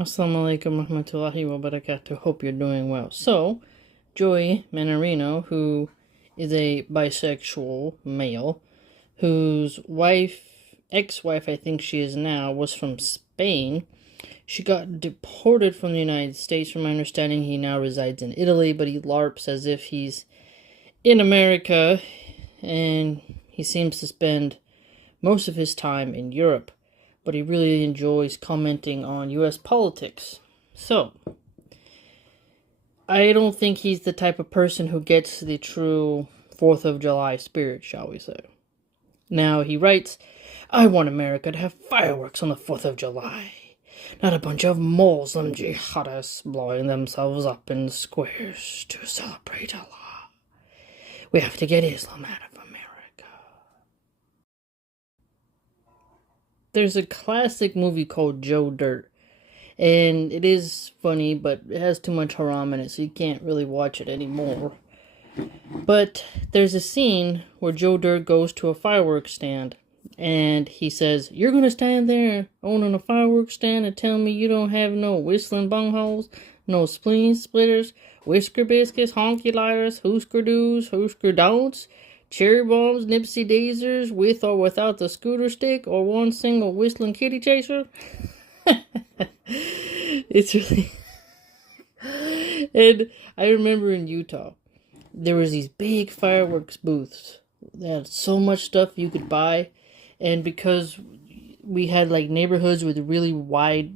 Assalamu alaikum warahmatullahi wabarakatuh. Hope you're doing well. So, Joey Mannarino, who is a bisexual male, whose ex-wife, I think she is now, was from Spain. She got deported from the United States. From my understanding, he now resides in Italy, but he LARPs as if he's in America, and he seems to spend most of his time in Europe, but he really enjoys commenting on U.S. politics. So, I don't think he's the type of person who gets the true 4th of July spirit, shall we say. Now, he writes, I want America to have fireworks on the 4th of July, not a bunch of Muslim jihadists blowing themselves up in the squares to celebrate Allah. We have to get Islam out of America. There's a classic movie called Joe Dirt, and it is funny, but it has too much haram in it, so you can't really watch it anymore. But there's a scene where Joe Dirt goes to a fireworks stand, and he says, you're gonna stand there owning a fireworks stand and tell me you don't have no whistling bungholes, no spleen splitters, whisker biscuits, honky lighters, hoosker doos, hoosker don'ts, cherry bombs, Nipsey daisers, with or without the scooter stick, or one single whistling kitty chaser? It's really... And I remember in Utah, there was these big fireworks booths. They had so much stuff you could buy, and because we had like neighborhoods with really wide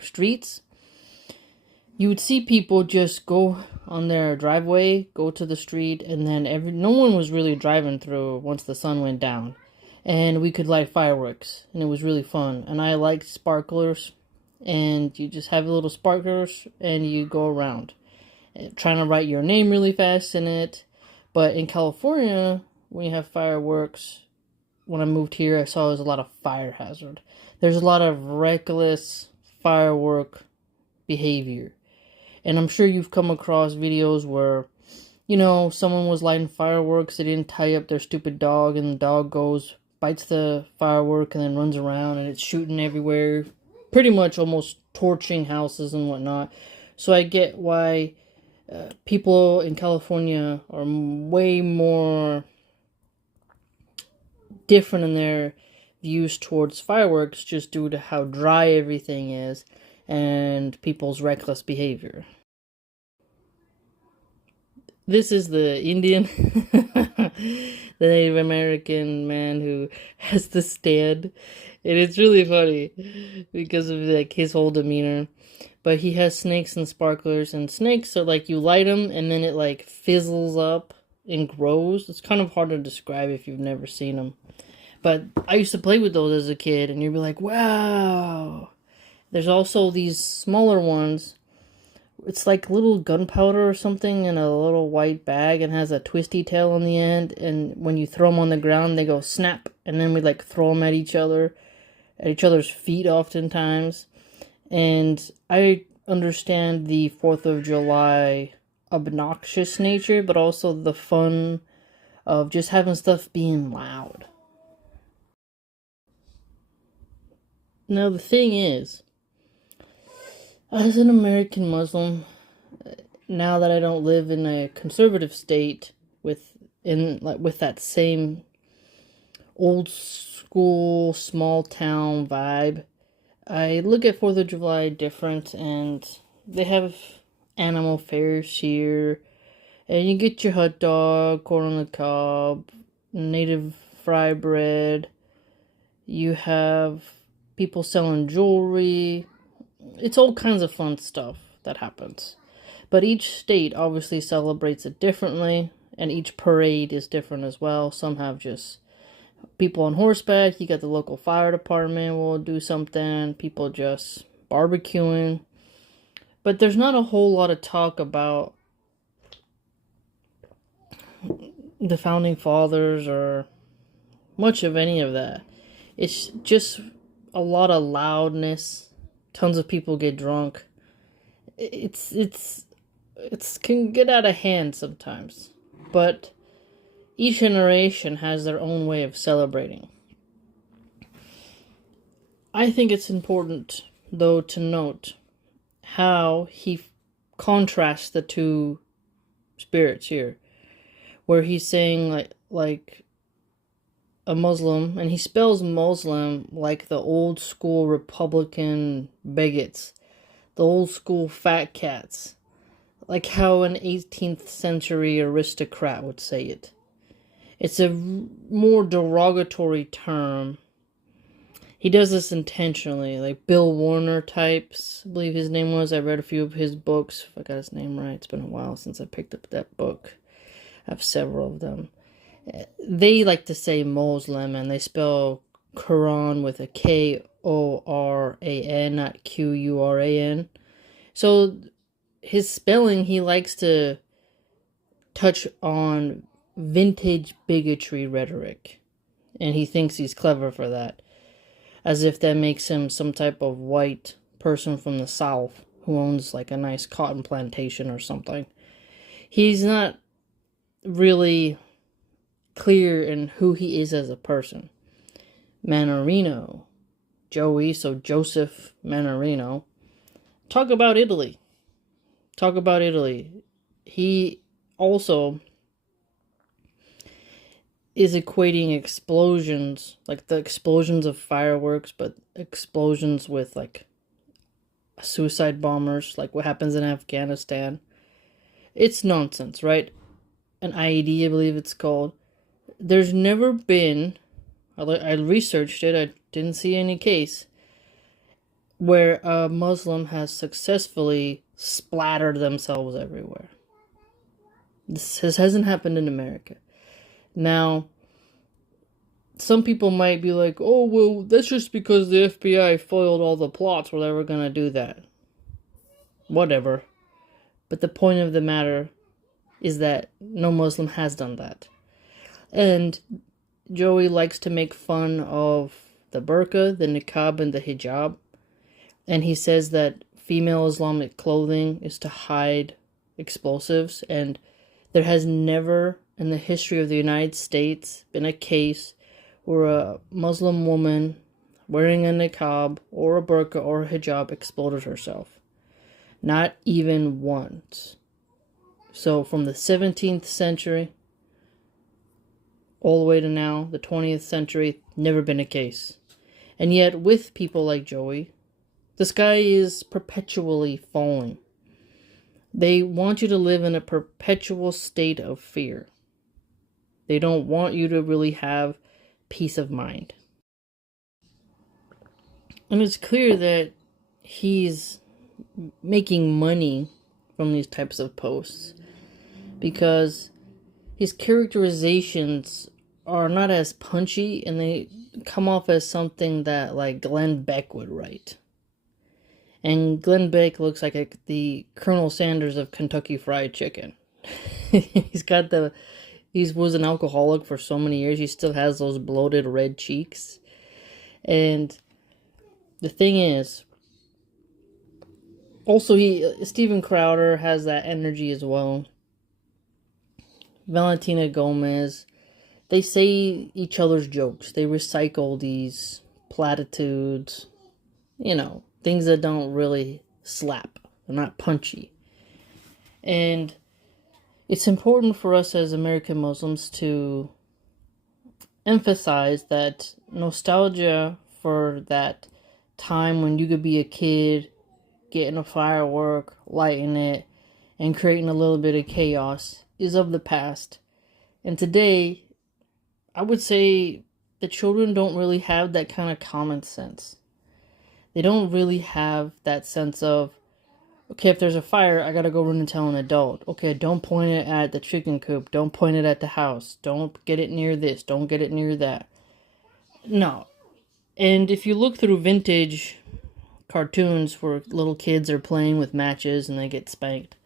streets, you would see people just go on their driveway, go to the street, and then no one was really driving through once the sun went down. And we could light fireworks, and it was really fun. And I liked sparklers, and you just have little sparklers, and you go around, trying to write your name really fast in it. But in California, when you have fireworks, when I moved here, I saw there's a lot of fire hazard. There's a lot of reckless firework behavior. And I'm sure you've come across videos where, someone was lighting fireworks, they didn't tie up their stupid dog, and the dog goes, bites the firework, and then runs around, and it's shooting everywhere, pretty much almost torching houses and whatnot. So I get why people in California are way more different in their views towards fireworks, just due to how dry everything is and people's reckless behavior. This is the Indian, the Native American man who has the stand, and it's really funny because of like his whole demeanor. But he has snakes and sparklers, and snakes are like you light them and then it like fizzles up and grows. It's kind of hard to describe if you've never seen them. But I used to play with those as a kid, and you'd be like, wow. There's also these smaller ones. It's like little gunpowder or something in a little white bag, and has a twisty tail on the end. And when you throw them on the ground, they go snap. And then we like throw them at each other's feet oftentimes. And I understand the 4th of July obnoxious nature, but also the fun of just having stuff being loud. Now the thing is, as an American Muslim, now that I don't live in a conservative state with that same old school small town vibe, I look at 4th of July different, and they have animal fairs here, and you get your hot dog, corn on the cob, native fry bread. You have people selling jewelry. It's all kinds of fun stuff that happens. But each state obviously celebrates it differently, and each parade is different as well. Some have just people on horseback. You got the local fire department will do something. People just barbecuing. But there's not a whole lot of talk about the founding fathers or much of any of that. It's just a lot of loudness. Tons of people get drunk. It can get out of hand sometimes. But each generation has their own way of celebrating. I think it's important, though, to note how he contrasts the two spirits here, where he's saying like a Muslim, and he spells Muslim like the old school Republican bigots, the old school fat cats, like how an 18th century aristocrat would say it. It's a more derogatory term. He does this intentionally, like Bill Warner types, I believe his name was. I read a few of his books, if I got his name right. It's been a while since I picked up that book. I have several of them. They like to say Muslim, and they spell Quran with a Koran, not Quran. So his spelling, he likes to touch on vintage bigotry rhetoric, and he thinks he's clever for that, as if that makes him some type of white person from the South who owns like a nice cotton plantation or something. He's not really clear in who he is as a person. Mannarino, Joseph Mannarino, talk about Italy. He also is equating explosions, like the explosions of fireworks, but explosions with like suicide bombers, like what happens in Afghanistan. It's nonsense, right? An IED, I believe it's called. There's never been, I researched it, I didn't see any case where a Muslim has successfully splattered themselves everywhere. This hasn't happened in America. Now, some people might be like, oh, well, that's just because the FBI foiled all the plots where they were going to do that. Whatever. But the point of the matter is that no Muslim has done that. And Joey likes to make fun of the burqa, the niqab, and the hijab. And he says that female Islamic clothing is to hide explosives. And there has never in the history of the United States been a case where a Muslim woman wearing a niqab or a burqa or a hijab exploded herself. Not even once. So from the 17th century all the way to now, the 20th century, never been a case. And yet, with people like Joey, the sky is perpetually falling. They want you to live in a perpetual state of fear. They don't want you to really have peace of mind. And it's clear that he's making money from these types of posts, because his characterizations are not as punchy, and they come off as something that like Glenn Beck would write. And Glenn Beck looks like the Colonel Sanders of Kentucky Fried Chicken. He was an alcoholic for so many years. He still has those bloated red cheeks. And the thing is, also Steven Crowder has that energy as well. Valentina Gomez, they say each other's jokes. They recycle these platitudes, things that don't really slap. They're not punchy. And it's important for us as American Muslims to emphasize that nostalgia for that time when you could be a kid, getting a firework, lighting it, and creating a little bit of chaos is of the past. And today, I would say the children don't really have that kind of common sense. They don't really have that sense of, okay, if there's a fire, I gotta go run and tell an adult. Okay, don't point it at the chicken coop. Don't point it at the house. Don't get it near this. Don't get it near that. No. And if you look through vintage cartoons where little kids are playing with matches and they get spanked,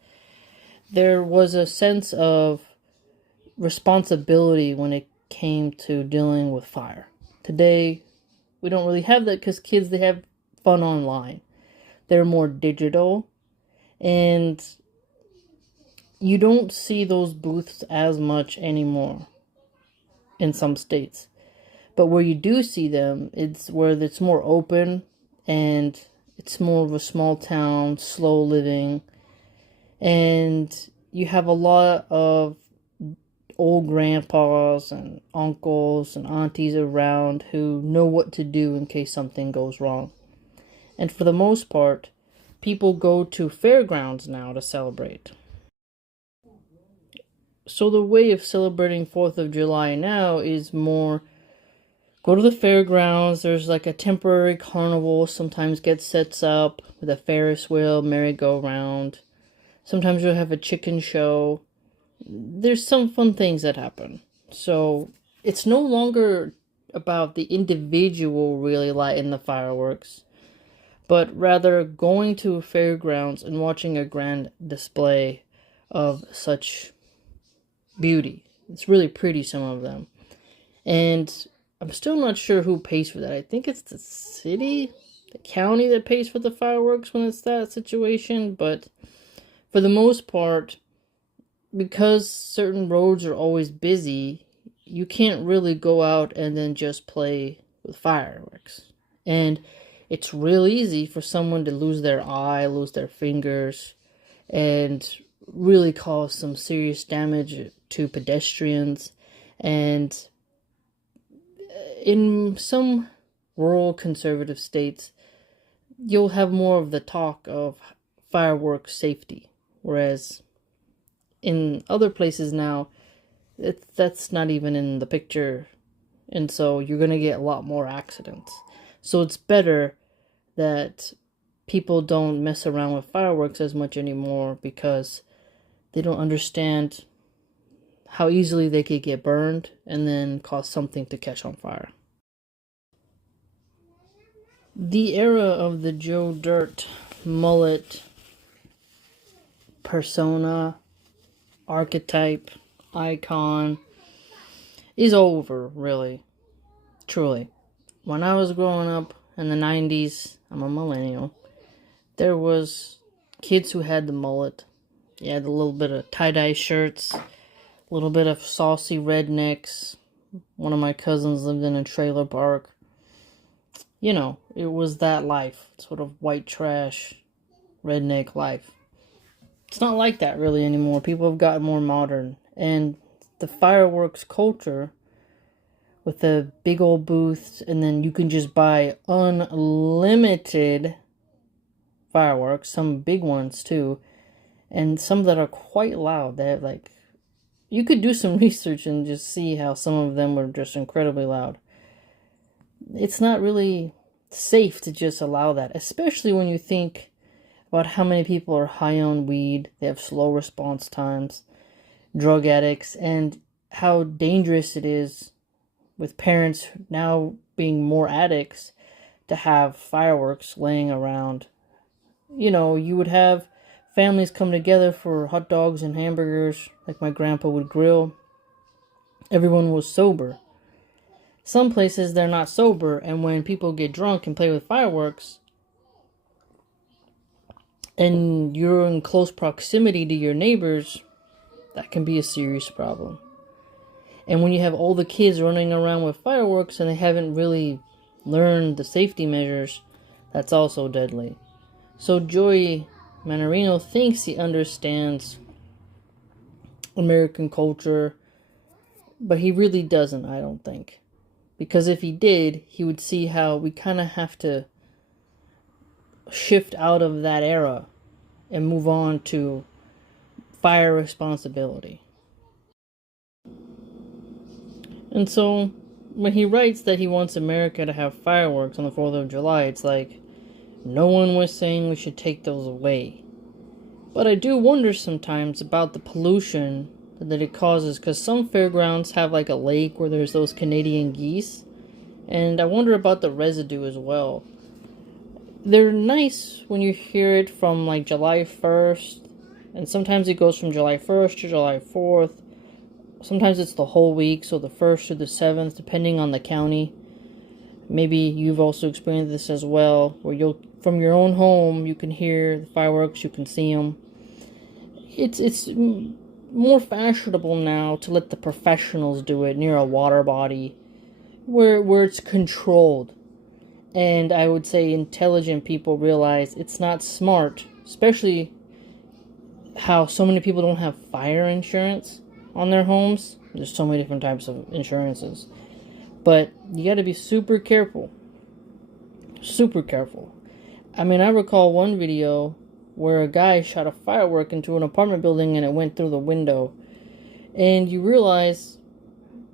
there was a sense of responsibility when it came to dealing with fire. Today, we don't really have that because kids, they have fun online. They're more digital, and you don't see those booths as much anymore in some states. But where you do see them, it's where it's more open, and It's more of a small town, slow living, and you have a lot of old grandpas and uncles and aunties around who know what to do in case something goes wrong. And for the most part, people go to fairgrounds now to celebrate. So the way of celebrating 4th of July now is more go to the fairgrounds. There's like a temporary carnival, sometimes gets sets up with a Ferris wheel, merry-go-round. Sometimes you'll have a chicken show. There's some fun things that happen. So it's no longer about the individual really lighting the fireworks, but rather going to fairgrounds and watching a grand display of such beauty. It's really pretty, some of them. And I'm still not sure who pays for that. I think it's the city, the county that pays for the fireworks when it's that situation. But for the most part, because certain roads are always busy, you can't really go out and then just play with fireworks. And it's real easy for someone to lose their eye, lose their fingers, and really cause some serious damage to pedestrians. And in some rural conservative states, you'll have more of the talk of fireworks safety, whereas in other places now, that's not even in the picture, and so you're going to get a lot more accidents. So it's better that people don't mess around with fireworks as much anymore because they don't understand how easily they could get burned and then cause something to catch on fire. The era of the Joe Dirt mullet persona, archetype, icon is over, really. Truly. When I was growing up in the 90s, I'm a millennial, there was kids who had the mullet. You had a little bit of tie-dye shirts, a little bit of saucy rednecks. One of my cousins lived in a trailer park. You know, it was that life, sort of white trash, redneck life. It's not like that really anymore. People have gotten more modern. And the fireworks culture with the big old booths, and then you can just buy unlimited fireworks, some big ones too, and some that are quite loud. They have like, you could do some research and just see how some of them were just incredibly loud. It's not really safe to just allow that, especially when you think about how many people are high on weed, they have slow response times, drug addicts, and how dangerous it is with parents now being more addicts to have fireworks laying around. You know, you would have families come together for hot dogs and hamburgers, like my grandpa would grill. Everyone was sober. Some places they're not sober, and when people get drunk and play with fireworks, and you're in close proximity to your neighbors, that can be a serious problem. And when you have all the kids running around with fireworks and they haven't really learned the safety measures, that's also deadly. So Joey Mannarino thinks he understands American culture, but he really doesn't, I don't think. Because if he did, he would see how we kind of have to shift out of that era and move on to fire responsibility. And so when he writes that he wants America to have fireworks on the 4th of July, it's like no one was saying we should take those away. But I do wonder sometimes about the pollution that it causes, because some fairgrounds have like a lake where there's those Canadian geese, and I wonder about the residue as well. They're nice when you hear it from like July 1st, and sometimes it goes from July 1st to July 4th. Sometimes it's the whole week, so the 1st to the 7th, depending on the county. Maybe you've also experienced this as well, where you'll, from your own home, you can hear the fireworks, you can see them. It's more fashionable now to let the professionals do it near a water body, where it's controlled. And I would say intelligent people realize it's not smart, especially how so many people don't have fire insurance on their homes. There's so many different types of insurances. But you got to be super careful. Super careful. I mean, I recall one video where a guy shot a firework into an apartment building and it went through the window. And you realize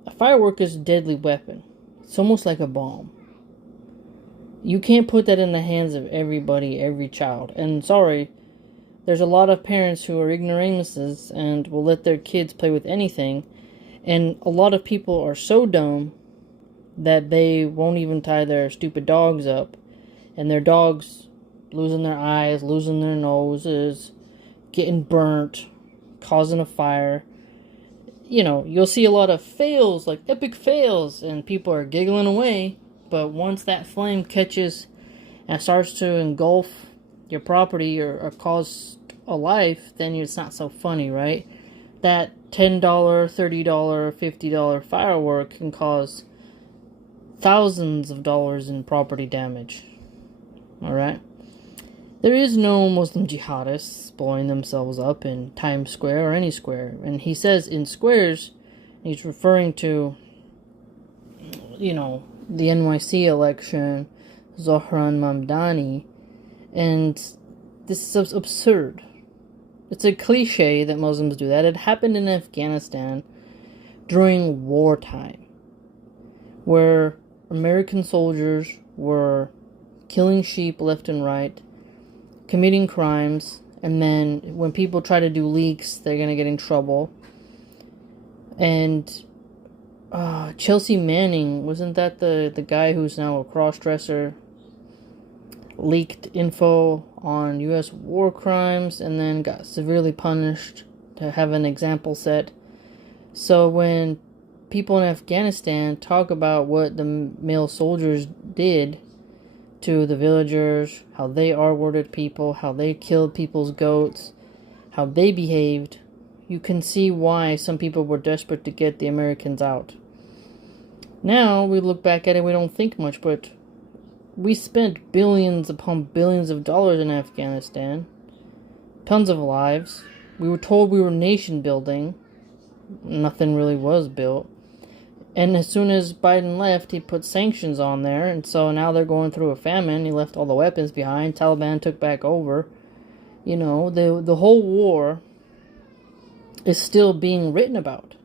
a firework is a deadly weapon. It's almost like a bomb. You can't put that in the hands of everybody, every child. And sorry, there's a lot of parents who are ignoramuses and will let their kids play with anything. And a lot of people are so dumb that they won't even tie their stupid dogs up. And their dogs losing their eyes, losing their noses, getting burnt, causing a fire. You know, you'll see a lot of fails, like epic fails, and people are giggling away. But once that flame catches and starts to engulf your property or cause a life, then it's not so funny, right? That $10, $30, $50 firework can cause thousands of dollars in property damage. Alright? There is no Muslim jihadists blowing themselves up in Times Square or any square. And he says in squares, he's referring to, you know, the NYC election, Zohran Mamdani, and this is absurd. It's a cliche that Muslims do that. It happened in Afghanistan during wartime, where American soldiers were killing sheep left and right, committing crimes, and then when people try to do leaks, they're going to get in trouble. And Chelsea Manning, wasn't that the guy who's now a cross-dresser, leaked info on U.S. war crimes and then got severely punished to have an example set. So when people in Afghanistan talk about what the male soldiers did to the villagers, how they R-worded people, how they killed people's goats, how they behaved, you can see why some people were desperate to get the Americans out. Now, we look back at it, we don't think much, but we spent billions upon billions of dollars in Afghanistan. Tons of lives. We were told we were nation building. Nothing really was built. And as soon as Biden left, he put sanctions on there, and so now they're going through a famine. He left all the weapons behind. Taliban took back over. You know, the whole war is still being written about.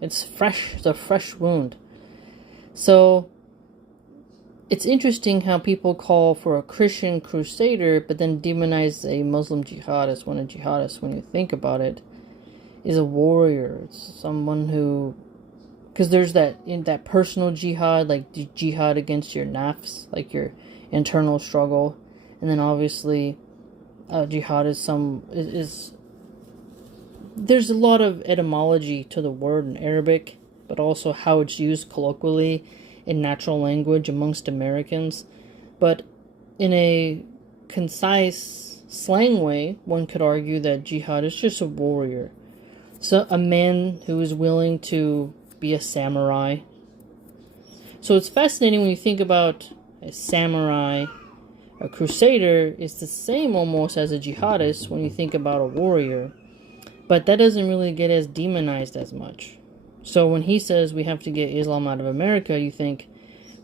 It's fresh. It's a fresh wound. So, it's interesting how people call for a Christian crusader, but then demonize a Muslim jihadist, when a jihadist, when you think about it, is a warrior. It's someone who... Because there's that personal jihad, like the jihad against your nafs, like your internal struggle. And then obviously, jihad is there's a lot of etymology to the word in Arabic, but also how it's used colloquially in natural language amongst Americans. But in a concise slang way, one could argue that jihad is just a warrior. So a man who is willing to be a samurai. So it's fascinating when you think about a samurai. A crusader is the same almost as a jihadist when you think about a warrior. But that doesn't really get as demonized as much. So when he says we have to get Islam out of America, you think,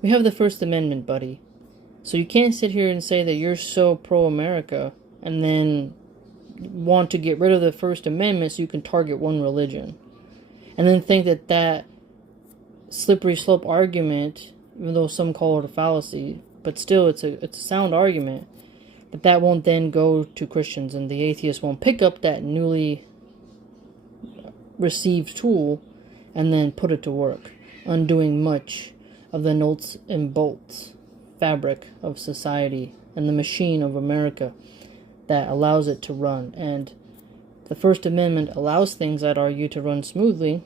we have the First Amendment, buddy. So you can't sit here and say that you're so pro-America and then want to get rid of the First Amendment so you can target one religion. And then think that slippery slope argument, even though some call it a fallacy, but still it's a sound argument, but that won't then go to Christians, and the atheists won't pick up that newly received tool and then put it to work, undoing much of the nuts and bolts fabric of society and the machine of America that allows it to run. And the First Amendment allows things, I'd argue, to run smoothly,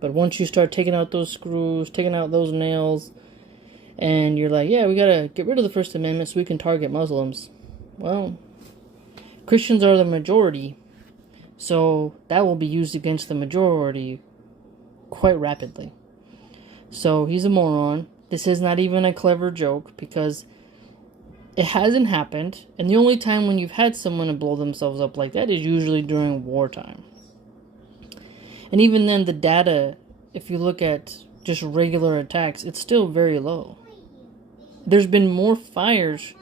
but once you start taking out those screws, taking out those nails, and you're like, yeah, we gotta get rid of the First Amendment so we can target Muslims. Well, Christians are the majority, so that will be used against the majority quite rapidly. So he's a moron. This is not even a clever joke because it hasn't happened, and the only time when you've had someone to blow themselves up like that is usually during wartime. And even then, the data, if you look at just regular attacks, it's still very low. There's been more fires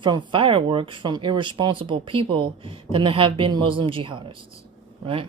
from fireworks from irresponsible people than there have been Muslim jihadists, right?